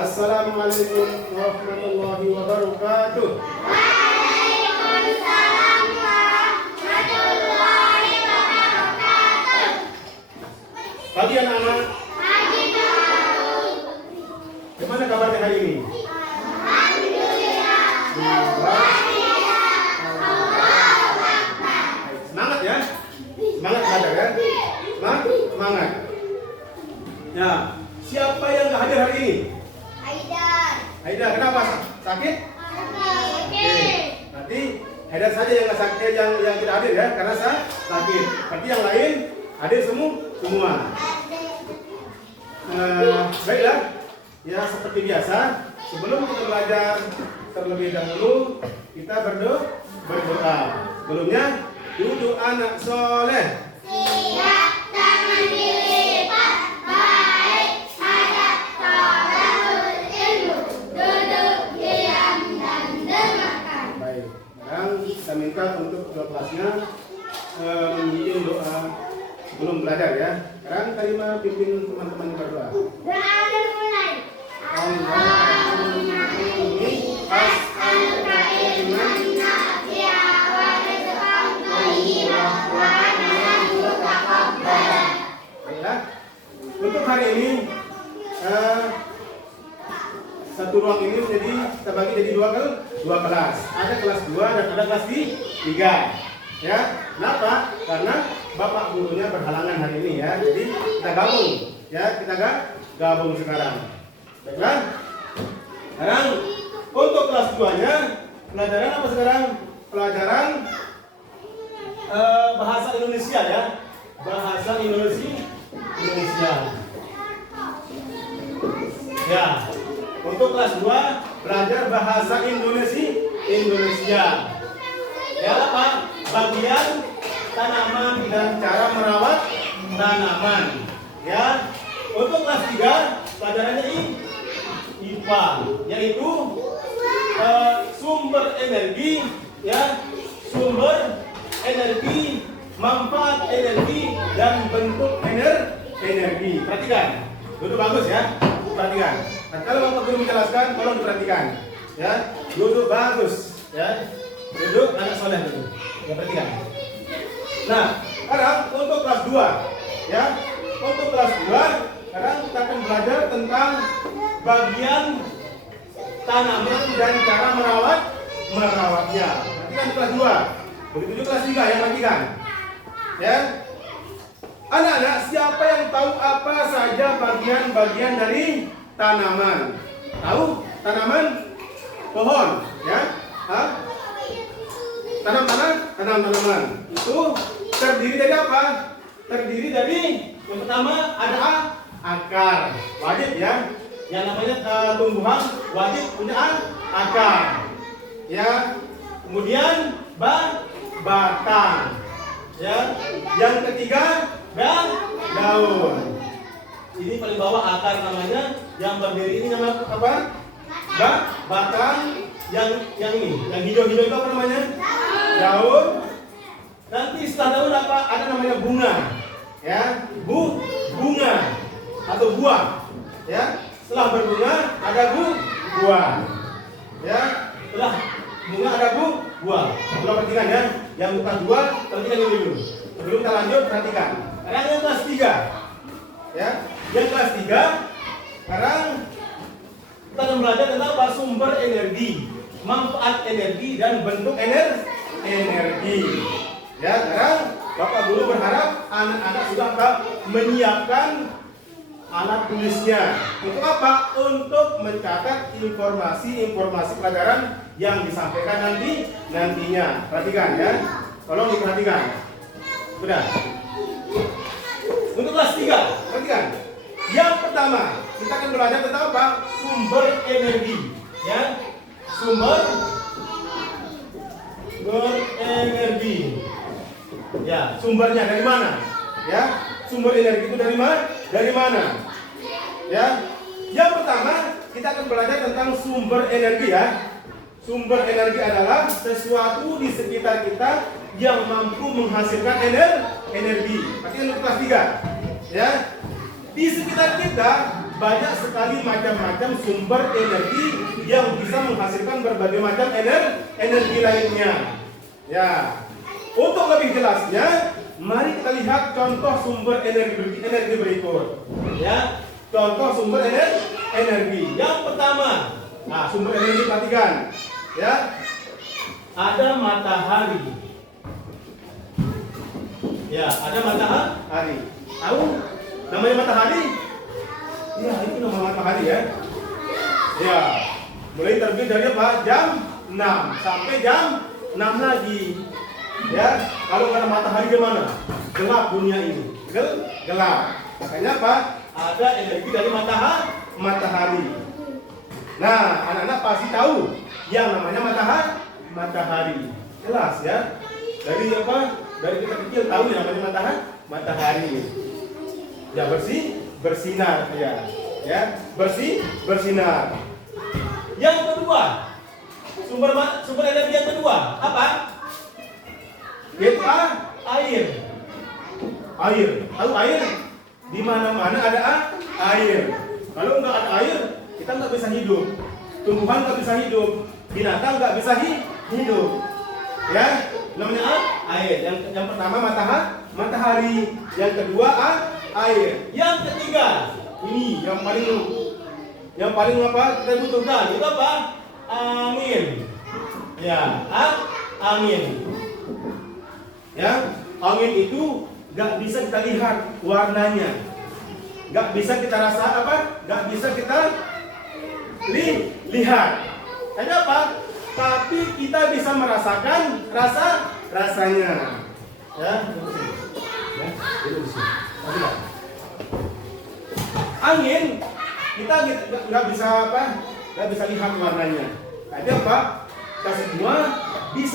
Assalamualaikum warahmatullahi wabarakatuh. Waalaikumsalam warahmatullahi wabarakatuh. Pagi anak-anak. Pagi Pak. Gimana kabarnya hari ini? Alhamdulillah. Semangat ya. Semangat belajar ya. Semangat. Ya, siapa yang nggak hadir hari ini? Haida, kenapa? Sakit? Oke. Berarti Haida saja yang nggak sakit, yang tidak hadir ya, karena sakit. Berarti yang lain hadir semua. Baiklah. Ya, seperti biasa, sebelum kita belajar terlebih dahulu, kita berdoa. Sebelumnya, duduk anak soleh. Siap tangan dilipat, baik hadap tolakul ilmu, duduk diam dan dengarkan. Baik, sekarang kita minta untuk ketua kelasnya membimbing doa sebelum belajar ya. Sekarang Karimah pimpin teman-teman berdoa. Doa dimulai. Allahumma inni as'aluka ilman nafi'an wa rizqan thayyiban wa amalan mutaqabbalan. Baiklah. Untuk hari ini satu ruang ini jadi kita bagi jadi dua kelas. Ada kelas 2 dan ada kelas 3. Ya, kenapa? Karena bapak gurunya berhalangan hari ini ya. Jadi kita gabung. Ya, kita gabung sekarang. Baiklah. Sekarang untuk kelas 2-nya pelajaran apa sekarang? Pelajaran bahasa Indonesia ya. Bahasa Indonesia. Ya. Untuk kelas 2 belajar bahasa Indonesia. Ya, apa? Bagian tanaman dan cara merawat tanaman. Ya. Untuk kelas 3 pelajarannya IPA, yaitu sumber energi, ya, sumber energi, manfaat energi dan bentuk energi. Perhatikan, duduk bagus ya, perhatikan. Nah, kalau bapak guru menjelaskan, tolong diperhatikan, ya, duduk bagus, ya, duduk anak soleh dulu, ya perhatikan. Nah, sekarang untuk kelas 2, ya, untuk kelas 2, sekarang kita akan belajar tentang bagian tanaman dan cara merawatnya. Nanti kan kelas 2. Begitu juga kelas 3 yang perhatikan. Ya. Anak-anak, siapa yang tahu apa saja bagian-bagian dari tanaman? Tahu? Tanaman pohon, ya? Hah? Tanaman. Itu terdiri dari apa? Terdiri dari yang pertama ada akar. Wajib ya. Yang namanya tumbuhan wajib punya akar. Ya. Kemudian batang. Ya. Yang ketiga daun. Ini paling bawah akar namanya. Yang berdiri ini nama apa? Batang. Yang ini, yang hijau-hijau itu apa namanya? Daun. Nanti setelah daun apa? Ada namanya bunga. Ya, bunga atau buah. Ya, setelah berbunga ada buah. Ya, setelah bunga ada buah. Kalau perhatikan ya, yang bukan buah, perhatikan ini dulu. Sebelum kita lanjut, perhatikan. Sekarang yang kelas 3. Ya, yang kelas 3. Sekarang kita akan belajar tentang apa? Sumber energi, manfaat energi dan bentuk energi. Ya, sekarang Bapak Guru berharap anak-anak sudah menyiapkan alat tulisnya. Untuk apa? Untuk mencatat informasi pelajaran yang disampaikan nantinya. Perhatikan ya. Tolong diperhatikan. Sudah. Untuk kelas 3, perhatikan. Yang pertama, kita akan belajar tentang apa? Sumber energi. Ya. Sumber energi. Ya, sumbernya dari mana? Ya, sumber energi itu dari mana? Ya, yang pertama kita akan belajar tentang sumber energi ya. Sumber energi adalah sesuatu di sekitar kita yang mampu menghasilkan energi. Berarti untuk kelas 3. Ya, di sekitar kita banyak sekali macam-macam sumber energi yang bisa menghasilkan berbagai macam energi lainnya. Ya, untuk lebih jelasnya, mari kita lihat contoh sumber energi berikut. Ya, contoh sumber energi. Yang pertama, nah sumber energi perhatikan. Ya, ada matahari. Ya, ada matahari. Tahu namanya matahari? Ya, itu nama matahari ya. Ya, mulai terbit dari apa? Jam 6 sampai jam 6 lagi. Ya, kalau nggak ada matahari gimana? Gelap dunia ini. Gelap. Makanya apa? Ada energi dari matahari. Nah, anak-anak pasti tahu yang namanya matahari. Jelas ya. Dari apa? Dari kita kecil tahu yang namanya matahari. Ya, bersinar ya. Ya, bersinar. Yang kedua, sumber energi yang kedua apa? Yaitu air. Tahu air? Di mana-mana ada air. Kalau nggak ada air, kita nggak bisa hidup. Tumbuhan nggak bisa hidup. Binatang nggak bisa hidup. Ya, namanya air. Yang pertama matahari. Yang kedua air. Yang ketiga, ini yang paling apa kita butuhkan itu apa? Angin. Ya, angin. Ya, angin itu nggak bisa kita lihat warnanya, nggak bisa kita rasa apa, nggak bisa kita lihat. Tapi apa? Tapi kita bisa merasakan rasanya. Ya, angin kita nggak bisa apa, nggak bisa lihat warnanya. Tapi apa? Kita semua bisa